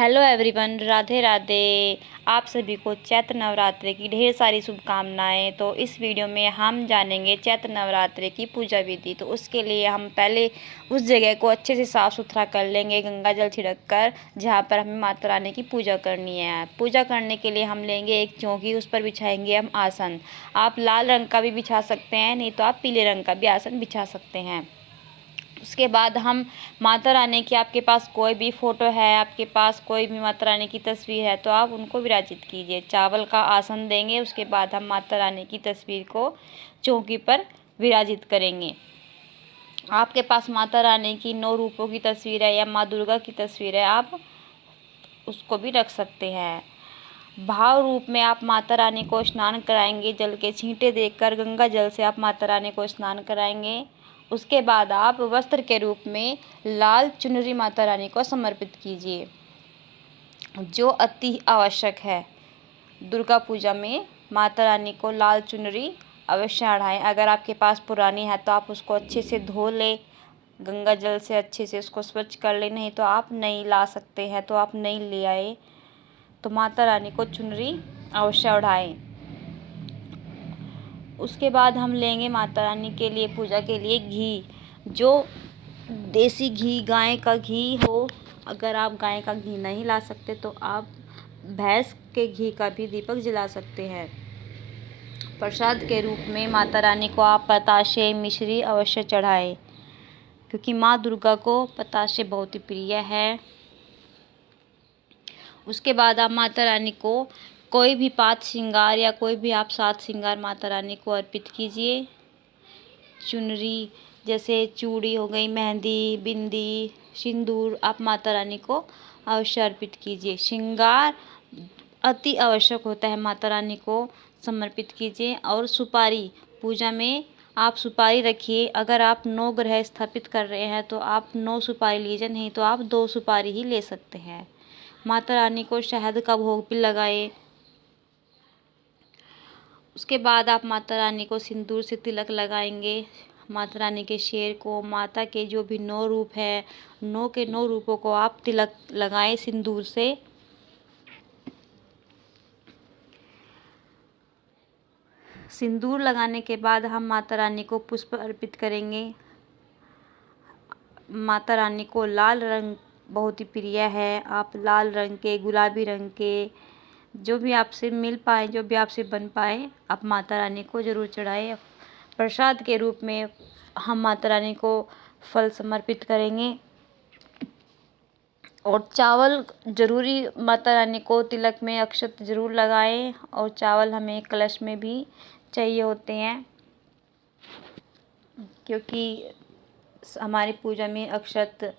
Hello everyone, Radhe Radhe. आप सभी को चैत्र नवरात्रि की ढेर सारी शुभकामनाएं। तो इस वीडियो में हम जानेंगे चैत्र नवरात्रि की पूजा विधि। तो उसके लिए हम पहले उस जगह को अच्छे से साफ़ सुथरा कर लेंगे गंगा जल छिड़क कर, जहाँ पर हमें माता रानी की पूजा करनी है। पूजा करने के लिए हम लेंगे एक चौकी, उस पर बिछाएंगे हम आसन। आप लाल रंग का भी बिछा सकते हैं, नहीं तो आप पीले रंग का भी आसन बिछा सकते हैं। उसके बाद हम माता रानी की, आपके पास कोई भी फ़ोटो है, आपके पास कोई भी माता रानी की तस्वीर है तो आप उनको विराजित कीजिए। चावल का आसन देंगे। उसके बाद हम माता रानी की तस्वीर को चौकी पर विराजित करेंगे। आपके पास माता रानी की 9 रूपों की तस्वीर है या माँ दुर्गा की तस्वीर है, आप उसको भी रख सकते हैं। भाव रूप में आप माता रानी को स्नान कराएंगे। जल के छींटे देकर गंगा जल से आप माता रानी को स्नान कराएंगे। उसके बाद आप वस्त्र के रूप में लाल चुनरी माता रानी को समर्पित कीजिए, जो अति आवश्यक है। दुर्गा पूजा में माता रानी को लाल चुनरी अवश्य चढ़ाएं। अगर आपके पास पुरानी है तो आप उसको अच्छे से धो लें, गंगा जल से अच्छे से उसको स्वच्छ कर लें। नहीं तो आप नई ला सकते हैं, तो आप नई ले आए। तो माता रानी को चुनरी अवश्य ओढ़ाएं। उसके बाद हम लेंगे माता रानी के लिए पूजा के लिए घी, जो देसी घी, गाय का घी हो। अगर आप गाय का घी नहीं ला सकते तो आप भैंस के घी का भी दीपक जला सकते हैं। प्रसाद के रूप में माता रानी को आप बताशे, मिश्री अवश्य चढ़ाएं, क्योंकि माँ दुर्गा को बताशे बहुत ही प्रिय है। उसके बाद आप माता रानी को कोई भी पाँच श्रृंगार या कोई भी आप 7 श्रृंगार माता रानी को अर्पित कीजिए। चुनरी जैसे चूड़ी हो गई, मेहंदी, बिंदी, सिंदूर आप माता रानी को अवश्य अर्पित कीजिए। श्रृंगार अति आवश्यक होता है, माता रानी को समर्पित कीजिए। और सुपारी, पूजा में आप सुपारी रखिए। अगर आप 9 ग्रह स्थापित कर रहे हैं तो आप 9 सुपारी लीजिए, नहीं तो आप 2 सुपारी ही ले सकते हैं। माता रानी को शहद का भोग भी लगाए। उसके बाद आप माता रानी को सिंदूर से तिलक लगाएंगे। माता रानी के शेर को, माता के जो भी 9 रूप है, 9 के 9 रूपों को आप तिलक लगाएं सिंदूर से। सिंदूर लगाने के बाद हम माता रानी को पुष्प अर्पित करेंगे। माता रानी को लाल रंग बहुत ही प्रिय है। आप लाल रंग के, गुलाबी रंग के, जो भी आपसे मिल पाए, जो भी आपसे बन पाए, आप माता रानी को ज़रूर चढ़ाएं। प्रसाद के रूप में हम माता रानी को फल समर्पित करेंगे। और चावल ज़रूरी, माता रानी को तिलक में अक्षत ज़रूर लगाएं। और चावल हमें कलश में भी चाहिए होते हैं, क्योंकि हमारी पूजा में अक्षत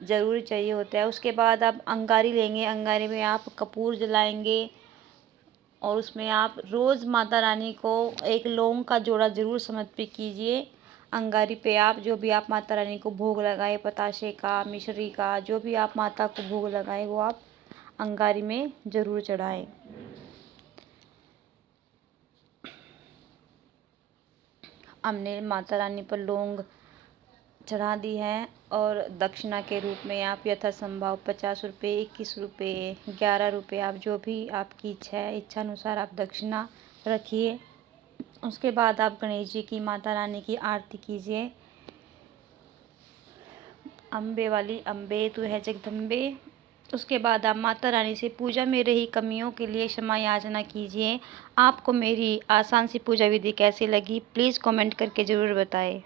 ज़रूर चाहिए होता है। उसके बाद आप अंगारी लेंगे। अंगारी में आप कपूर जलाएंगे और उसमें आप रोज़ माता रानी को एक लौंग का जोड़ा ज़रूर समर्पित कीजिए। अंगारी पे आप जो भी आप माता रानी को भोग लगाए, बताशे का, मिश्री का, जो भी आप माता को भोग लगाए वो आप अंगारी में ज़रूर चढ़ाएं। हमने माता रानी पर लौंग चढ़ा दी है। और दक्षिणा के रूप में आप यथासंभव 50 रुपये, 21 रुपये, 11 रुपये, आप जो भी आपकी इच्छा है, इच्छा अनुसार आप दक्षिणा रखिए। उसके बाद आप गणेश जी की, माता रानी की आरती कीजिए। अम्बे वाली अम्बे तू है जगदम्बे। उसके बाद आप माता रानी से पूजा में रही कमियों के लिए क्षमा याचना कीजिए। आपको मेरी आसान सी पूजा विधि कैसी लगी, प्लीज़ कमेंट करके ज़रूर बताएं।